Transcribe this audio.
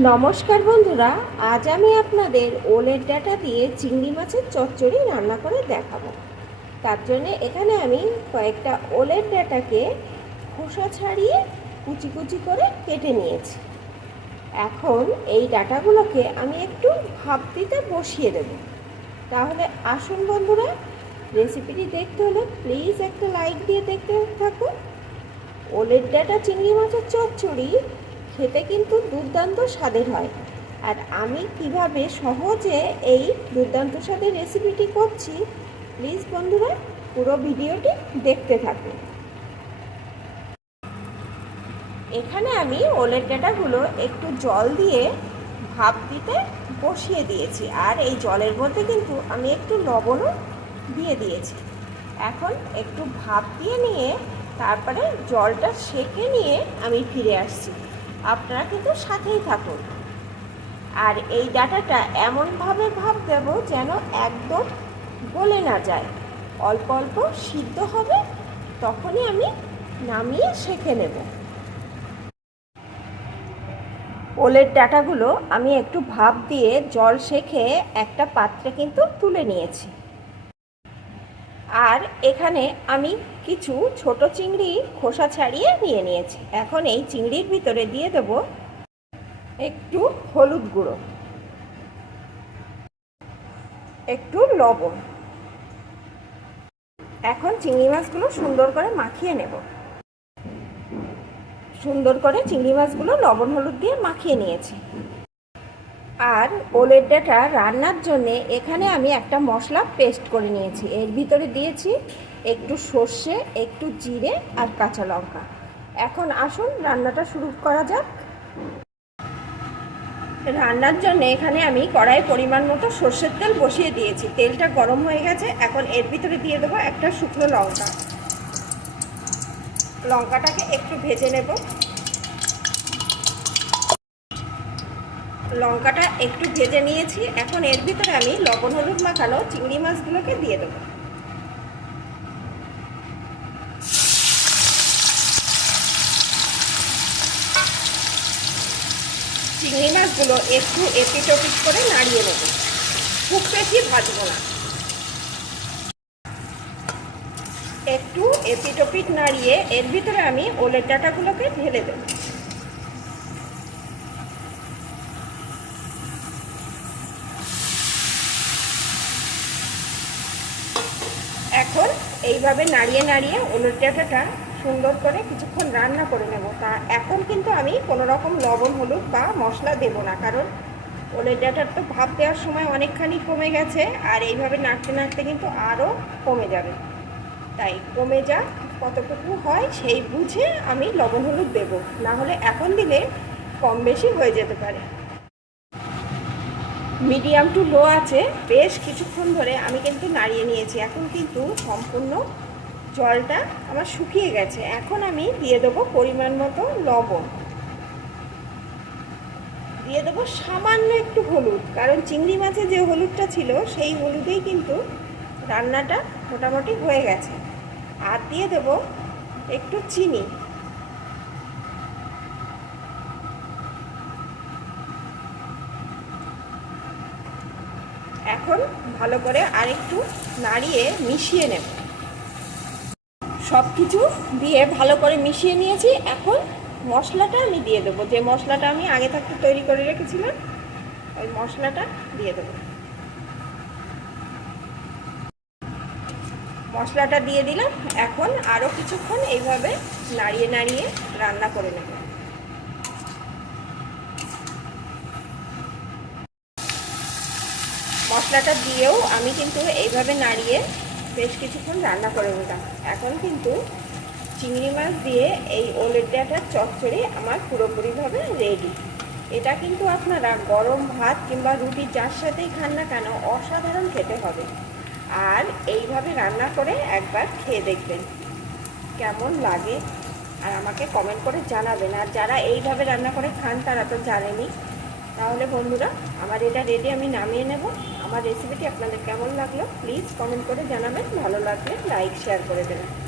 নমস্কার বন্ধুরা, আজ আমি আপনাদের ওলের ডাটা দিয়ে চিংড়ি মাছের চচ্চড়ি রান্না করে দেখাবো। তার জন্য এখানে আমি কয়েকটা ওলের ডাটাকে খোসা ছাড়িয়ে কুচি কুচি করে কেটে নিয়েছি। এখন এই ডাটাগুলোকে আমি একটু ভাপ দিতে বসিয়ে দেব। তাহলে আসুন বন্ধুরা, রেসিপিটি দেখতে হলে প্লিজ একটা লাইক দিয়ে দেখতে থাকুন। ওলের ডাটা চিংড়ি মাছের চচ্চড়ি খেতে কিন্তু দুর্দান্ত স্বাদের হয়। আর আমি কীভাবে সহজে এই দুর্দান্ত স্বাদের রেসিপিটি করছি প্লিজ বন্ধুরা, পুরো ভিডিওটি দেখতে থাকুন। এখানে আমি ওলের ডাটাগুলো একটু জল দিয়ে ভাপ দিতে বসিয়ে দিয়েছি। আর এই জলের মধ্যে কিন্তু আমি একটু লবণও দিয়ে দিয়েছি। এখন একটু ভাপ দিয়ে নিয়ে তারপরে জলটা সেকে নিয়ে আমি ফিরে আসছি। আপনারা কিন্তু সাথেই থাকুন। আর এই ডাটাটা এমনভাবে ভাব দেব যেন একদম গলে না যায়। অল্প অল্প সিদ্ধ হবে, তখনই আমি নামিয়ে সেঁকে নেব। ওলের ডাটাগুলো আমি একটু ভাপ দিয়ে জল সেঁকে একটা পাত্রে কিন্তু তুলে নিয়েছি। আর এখানে আমি কিছু ছোট চিংড়ি খোসা ছাড়িয়ে নিয়ে নিয়েছি। এখন এই চিংড়ির ভিতরে দিয়ে দেব একটু হলুদ গুঁড়ো, একটু লবণ। এখন চিংড়ি মাছগুলো সুন্দর করে মাখিয়ে নেব। সুন্দর করে চিংড়ি মাছগুলো লবণ হলুদ দিয়ে মাখিয়ে নিয়েছি। আর ওলের ডাটা রান্নার জন্য এখানে আমি একটা মশলা পেস্ট করে নিয়েছি। এর ভিতরে দিয়েছি একটু সর্ষে, একটু জিরে আর কাঁচা লঙ্কা। এখন আসুন রান্নাটা শুরু করা যাক। রান্নার জন্য এখানে আমি কড়াই পরিমাণ মতো সর্ষের তেল বসিয়ে দিয়েছি। তেলটা গরম হয়ে গেছে, এখন এর ভিতরে দিয়ে দেবো একটা শুকনো লঙ্কা। লঙ্কাটাকে একটু ভেজে নেব। লঙ্কাটা একটু ভেজে নিয়েছি। এখন এর ভিতরে আমি লবণ, হলুদ মাখানো চিংড়ি মাছগুলোকে দিয়ে দেবো। চিংড়ি মাছগুলো একটু এপিট করে নাড়িয়ে নেব। খুব বেশি ভাজবো না। একটু এপিট নাড়িয়ে এর ভিতরে আমি ওলের ডাটাগুলোকে ঢেলে দেবো এখন এইভাবে নাড়িয়ে নাড়িয়ে ওলের ডাটাটা সুন্দর করে কিছুক্ষণ রান্না করে নেব। তা এখন কিন্তু আমি কোনো রকম লবণ, হলুদ বা মশলা দেব না, কারণ ওলের ডাটার তো ভাপ দেওয়ার সময় অনেকখানি কমে গেছে আর এইভাবে নাড়তে নাড়তে কিন্তু আরও কমে যাবে। তাই কমে যা কতটুকু হয় সেই বুঝে আমি লবণ, হলুদ দেবো। না হলে এখন দিলে কম বেশি হয়ে যেতে পারে। মিডিয়াম টু লো আছে, বেশ কিছুক্ষণ ধরে আমি কিন্তু নাড়িয়ে নিয়েছি। এখন কিন্তু সম্পূর্ণ জলটা আমার শুকিয়ে গেছে। এখন আমি দিয়ে দেবো পরিমাণ মতো লবণ। দিয়ে দেবো সামান্য একটু হলুদ, কারণ চিংড়ি মাছে যে হলুদটা ছিল, সেই হলুদেই কিন্তু রান্নাটা মোটামুটি হয়ে গেছে। আর দিয়ে দেবো একটু চিনি। এখন ভালো করে আরেকটু নাড়িয়ে মিশিয়ে নেব। সব কিছু দিয়ে ভালো করে মিশিয়ে নিয়েছি। এখন মশলাটা আমি দিয়ে দেবো। যে মশলাটা আমি আগে থাকতে তৈরি করে রেখেছিলাম, ওই মশলাটা দিয়ে দেবো। মশলাটা দিয়ে দিলাম। এখন আরও কিছুক্ষণ এইভাবে নাড়িয়ে নাড়িয়ে রান্না করে নেব। মশলাটা দিয়েও আমি কিন্তু এইভাবে নাড়িয়ে বেশ কিছুক্ষণ রান্না করে নিলাম। এখন কিন্তু চিংড়ি মাছ দিয়ে এই ওলের ডাটার চচ্চড়ি আমার পুরোপুরিভাবে রেডি এটা কিন্তু আপনারা গরম ভাত কিংবা রুটি যার সাথেই খান না কেন অসাধারণ খেতে হবে। আর এইভাবে রান্না করে একবার খেয়ে দেখবেন। কেমন লাগে আর আমাকে কমেন্ট করে জানাবেন। আর যারা এইভাবে রান্না করে খান তারা তো জানেনি তাহলে বন্ধুরা, আমার এটা রেডি আমি নামিয়ে নেব। আমার রেসিপিটি আপনাদের কেমন লাগল? প্লিজ কমেন্ট করে জানাবেন। ভালো লাগলে লাইক শেয়ার করে দেবেন।